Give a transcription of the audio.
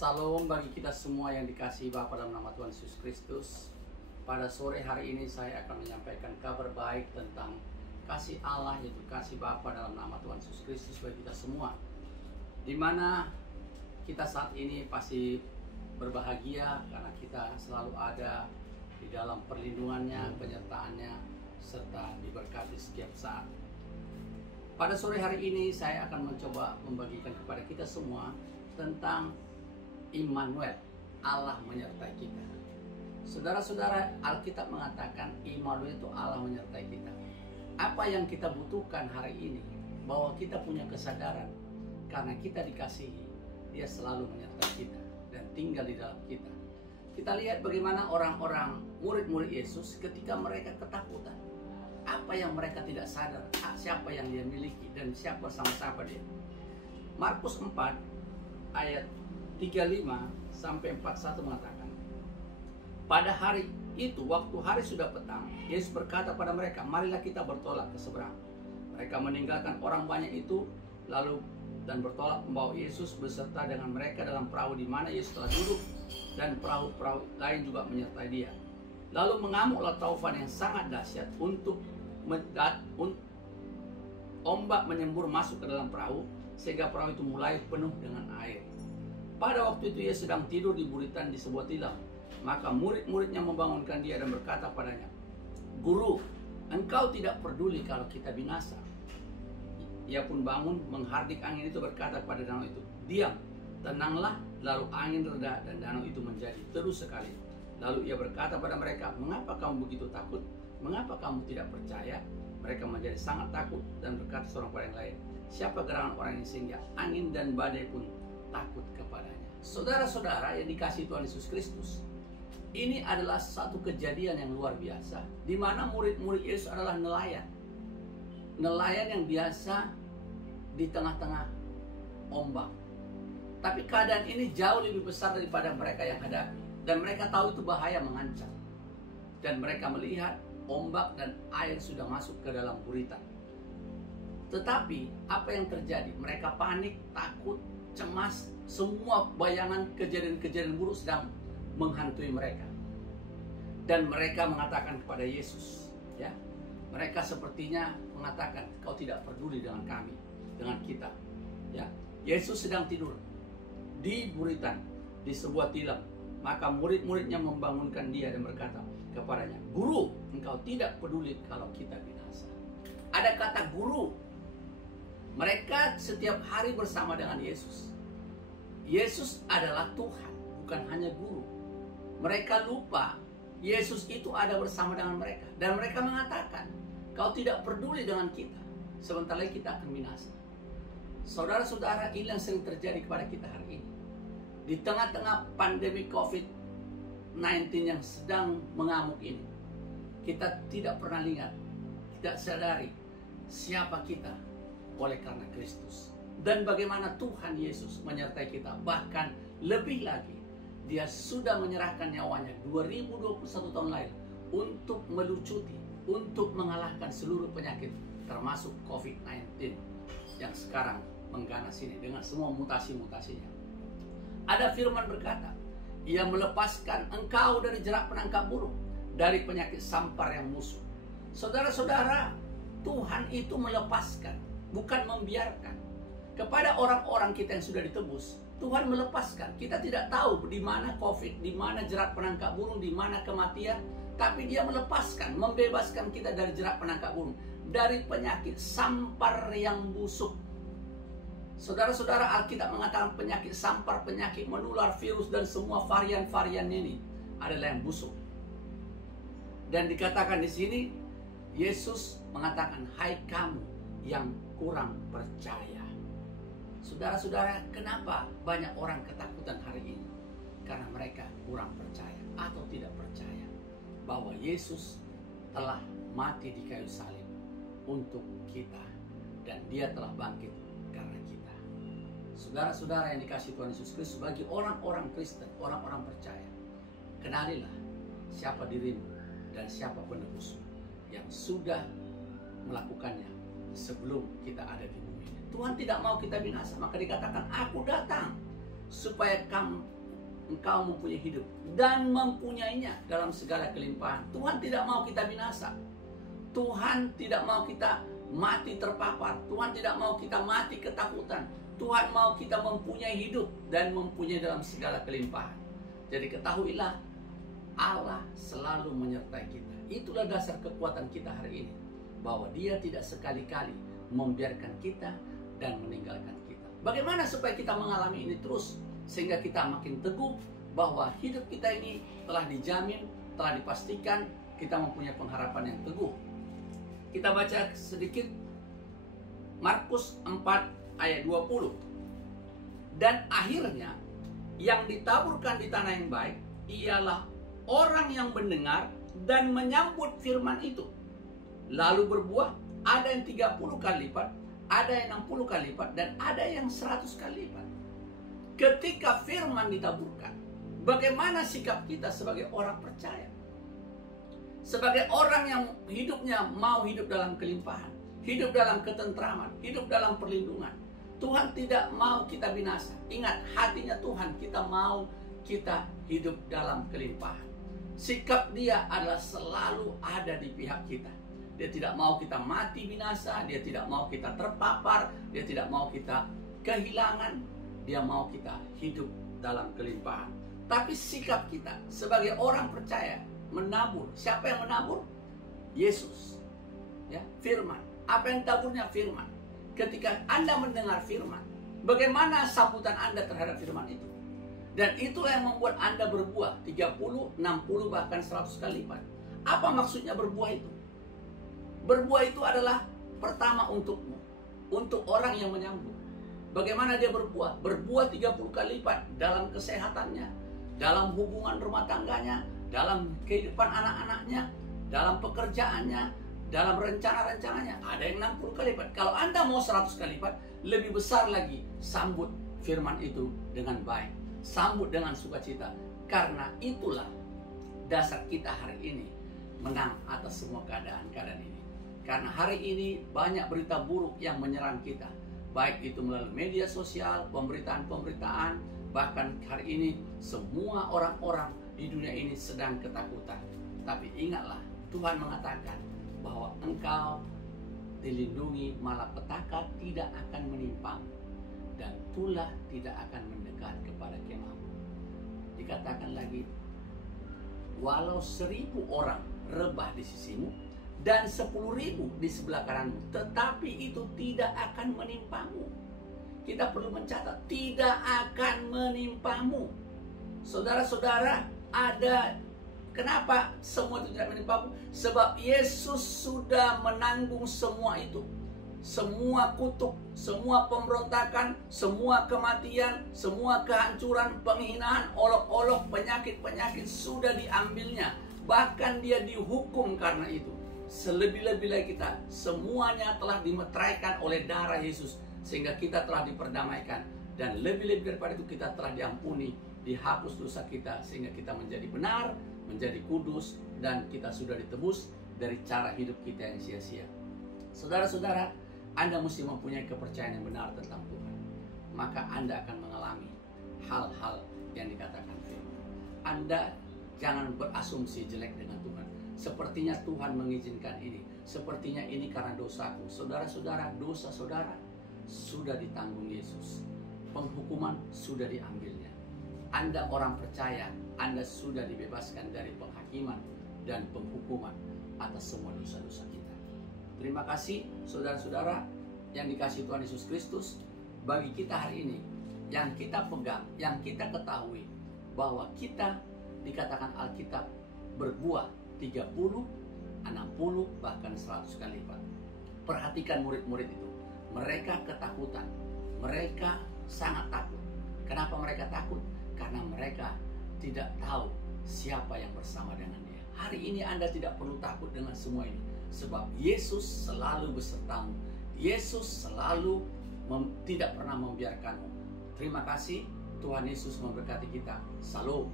Salam bagi kita semua yang dikasihi Bapa dalam nama Tuhan Yesus Kristus. Pada sore hari ini saya akan menyampaikan kabar baik tentang kasih Allah, yaitu kasih Bapa dalam nama Tuhan Yesus Kristus bagi kita semua. Dimana kita saat ini pasti berbahagia karena kita selalu ada di dalam perlindungannya, penyertaannya, serta diberkati setiap saat. Pada sore hari ini saya akan mencoba membagikan kepada kita semua tentang Immanuel, Allah menyertai kita. Saudara-saudara, Alkitab mengatakan Immanuel itu Allah menyertai kita. Apa yang kita butuhkan hari ini, bahwa kita punya kesadaran karena kita dikasihi, Dia selalu menyertai kita dan tinggal di dalam kita. Kita lihat bagaimana orang-orang murid-murid Yesus ketika mereka ketakutan. Apa yang mereka tidak sadar, siapa yang dia miliki dan siapa sama-sama dia. Markus 4 ayat 35 sampai 41 mengatakan, pada hari itu, waktu hari sudah petang, Yesus berkata pada mereka, marilah kita bertolak ke seberang. Mereka meninggalkan orang banyak itu, lalu dan bertolak membawa Yesus beserta dengan mereka dalam perahu di mana Yesus telah duduk, dan perahu-perahu lain juga menyertai dia. Lalu mengamuklah taufan yang sangat dahsyat ombak menyembur masuk ke dalam perahu, sehingga perahu itu mulai penuh dengan air. Pada waktu itu ia sedang tidur di buritan di sebuah tilam. Maka murid-muridnya membangunkan dia dan berkata padanya, Guru, engkau tidak peduli kalau kita binasa. Ia pun bangun, menghardik angin itu, berkata pada danau itu, diam, tenanglah. Lalu angin reda dan danau itu menjadi teduh sekali. Lalu ia berkata pada mereka, mengapa kamu begitu takut? Mengapa kamu tidak percaya? Mereka menjadi sangat takut dan berkata seorang pada yang lain, siapa gerangan orang ini sehingga angin dan badai pun takut kepadanya. Saudara-saudara yang dikasihi Tuhan Yesus Kristus, ini adalah satu kejadian yang luar biasa, di mana murid-murid Yesus adalah nelayan. Nelayan yang biasa di tengah-tengah ombak. Tapi keadaan ini jauh lebih besar daripada mereka yang hadapi. Dan mereka tahu itu bahaya, mengancam. Dan mereka melihat ombak dan air sudah masuk ke dalam buritan. Tetapi apa yang terjadi? Mereka panik, takut, cemas, semua bayangan kejadian-kejadian buruk sedang menghantui mereka. Dan mereka mengatakan kepada Yesus, ya, mereka sepertinya mengatakan, kau tidak peduli dengan kami, dengan kita. Ya, Yesus sedang tidur di buritan, di sebuah tilam. Maka murid-muridnya membangunkan dia dan berkata kepadanya, Guru, engkau tidak peduli kalau kita binasa. Ada kata guru. Mereka setiap hari bersama dengan Yesus. Yesus adalah Tuhan, bukan hanya guru. Mereka lupa Yesus itu ada bersama dengan mereka. Dan mereka mengatakan, kau tidak peduli dengan kita, sebentar lagi kita akan binasa. Saudara-saudara, ini yang sering terjadi kepada kita hari ini. Di tengah-tengah pandemi COVID-19 yang sedang mengamuk ini, kita tidak pernah lihat, tidak sadari siapa kita oleh karena Kristus. Dan bagaimana Tuhan Yesus menyertai kita. Bahkan lebih lagi, Dia sudah menyerahkan nyawanya 2021 tahun lalu untuk melucuti, untuk mengalahkan seluruh penyakit, termasuk COVID-19 yang sekarang mengganas ini dengan semua mutasi-mutasinya. Ada firman berkata, Ia melepaskan engkau dari jerat penangkap burung, dari penyakit sampar yang musuh. Saudara-saudara, Tuhan itu melepaskan, bukan membiarkan. Kepada orang-orang kita yang sudah ditebus, Tuhan melepaskan. Kita tidak tahu di mana COVID, di mana jerat penangkap burung, di mana kematian, tapi Dia melepaskan, membebaskan kita dari jerat penangkap burung, dari penyakit sampar yang busuk. Saudara-saudara, Alkitab mengatakan penyakit sampar, penyakit menular, virus, dan semua varian-varian ini adalah yang busuk. Dan dikatakan di sini, Yesus mengatakan, hai kamu yang kurang percaya. Saudara-saudara, kenapa banyak orang ketakutan hari ini? Karena mereka kurang percaya atau tidak percaya bahwa Yesus telah mati di kayu salib untuk kita, dan Dia telah bangkit karena kita. Saudara-saudara yang dikasihi Tuhan Yesus Kristus, bagi orang-orang Kristen, orang-orang percaya, kenalilah siapa dirimu dan siapa penebusmu yang sudah melakukannya sebelum kita ada di bumi ini. Tuhan tidak mau kita binasa, maka dikatakan, aku datang supaya engkau mempunyai hidup dan mempunyainya dalam segala kelimpahan. Tuhan tidak mau kita binasa. Tuhan tidak mau kita mati terpapar. Tuhan tidak mau kita mati ketakutan. Tuhan mau kita mempunyai hidup dan mempunyai dalam segala kelimpahan. Jadi ketahuilah, Allah selalu menyertai kita. Itulah dasar kekuatan kita hari ini, bahwa Dia tidak sekali-kali membiarkan kita dan meninggalkan kita. Bagaimana supaya kita mengalami ini terus, sehingga kita makin teguh bahwa hidup kita ini telah dijamin, telah dipastikan, kita mempunyai pengharapan yang teguh. Kita baca sedikit Markus 4 ayat 20. Dan akhirnya yang ditaburkan di tanah yang baik ialah orang yang mendengar dan menyambut firman itu, lalu berbuah. Ada yang 30 kali lipat, ada yang 60 kali lipat, dan ada yang 100 kali lipat. Ketika firman ditaburkan, bagaimana sikap kita sebagai orang percaya? Sebagai orang yang hidupnya mau hidup dalam kelimpahan, hidup dalam ketentraman, hidup dalam perlindungan. Tuhan tidak mau kita binasa. Ingat, hatinya Tuhan, kita mau kita hidup dalam kelimpahan. Sikap Dia adalah selalu ada di pihak kita. Dia tidak mau kita mati binasa, Dia tidak mau kita terpapar, Dia tidak mau kita kehilangan. Dia mau kita hidup dalam kelimpahan. Tapi sikap kita sebagai orang percaya menabur. Siapa yang menabur? Yesus. Ya, firman. Apa yang taburnya? Firman. Ketika Anda mendengar firman, bagaimana sambutan Anda terhadap firman itu? Dan itulah yang membuat Anda berbuah 30, 60, bahkan 100 kali lipat. Apa maksudnya berbuah itu? Berbuah itu adalah pertama untukmu, untuk orang yang menyambut. Bagaimana dia berbuah? Berbuah 30 kali lipat dalam kesehatannya, dalam hubungan rumah tangganya, dalam kehidupan anak-anaknya, dalam pekerjaannya, dalam rencana-rencananya. Ada yang 60 kali lipat. Kalau Anda mau 100 kali lipat, lebih besar lagi, sambut firman itu dengan baik. Sambut dengan sukacita. Karena itulah dasar kita hari ini menang atas semua keadaan-keadaan ini. Karena hari ini banyak berita buruk yang menyerang kita. Baik itu melalui media sosial, pemberitaan-pemberitaan, bahkan hari ini semua orang-orang di dunia ini sedang ketakutan. Tapi ingatlah, Tuhan mengatakan bahwa engkau dilindungi, malapetaka tidak akan menimpamu, dan tulah tidak akan mendekat kepada kemahmu. Dikatakan lagi, walau 1000 orang rebah di sisimu dan 10.000 di sebelah kananmu, tetapi itu tidak akan menimpamu. Kita perlu mencatat, tidak akan menimpamu. Saudara-saudara, kenapa semua itu tidak menimpamu? Sebab Yesus sudah menanggung semua itu. Semua kutuk, semua pemberontakan, semua kematian, semua kehancuran, penghinaan, olok-olok, penyakit-penyakit sudah diambilnya. Bahkan Dia dihukum karena itu. Selebih-lebih lagi kita, semuanya telah dimeteraikan oleh darah Yesus, sehingga kita telah diperdamaikan. Dan lebih-lebih daripada itu, kita telah diampuni, dihapus dosa kita, sehingga kita menjadi benar, menjadi kudus, dan kita sudah ditebus dari cara hidup kita yang sia-sia. Saudara-saudara, Anda mesti mempunyai kepercayaan yang benar tentang Tuhan. Maka Anda akan mengalami hal-hal yang dikatakan firman. Anda jangan berasumsi jelek dengan Tuhan. Sepertinya Tuhan mengizinkan ini. Sepertinya ini karena dosaku. Saudara-saudara, dosa saudara sudah ditanggung Yesus. Penghukuman sudah diambilnya. Anda orang percaya, Anda sudah dibebaskan dari penghakiman dan penghukuman atas semua dosa-dosa kita. Terima kasih saudara-saudara yang dikasihi Tuhan Yesus Kristus. Bagi kita hari ini, yang kita pegang, yang kita ketahui, bahwa kita dikatakan Alkitab berbuah 30, 60, bahkan 100 kali lipat. Perhatikan murid-murid itu. Mereka ketakutan. Mereka sangat takut. Kenapa mereka takut? Karena mereka tidak tahu siapa yang bersama dengan Dia. Hari ini Anda tidak perlu takut dengan semua ini. Sebab Yesus selalu besertamu. Yesus selalu tidak pernah membiarkanmu. Terima kasih. Tuhan Yesus memberkati kita. Salam.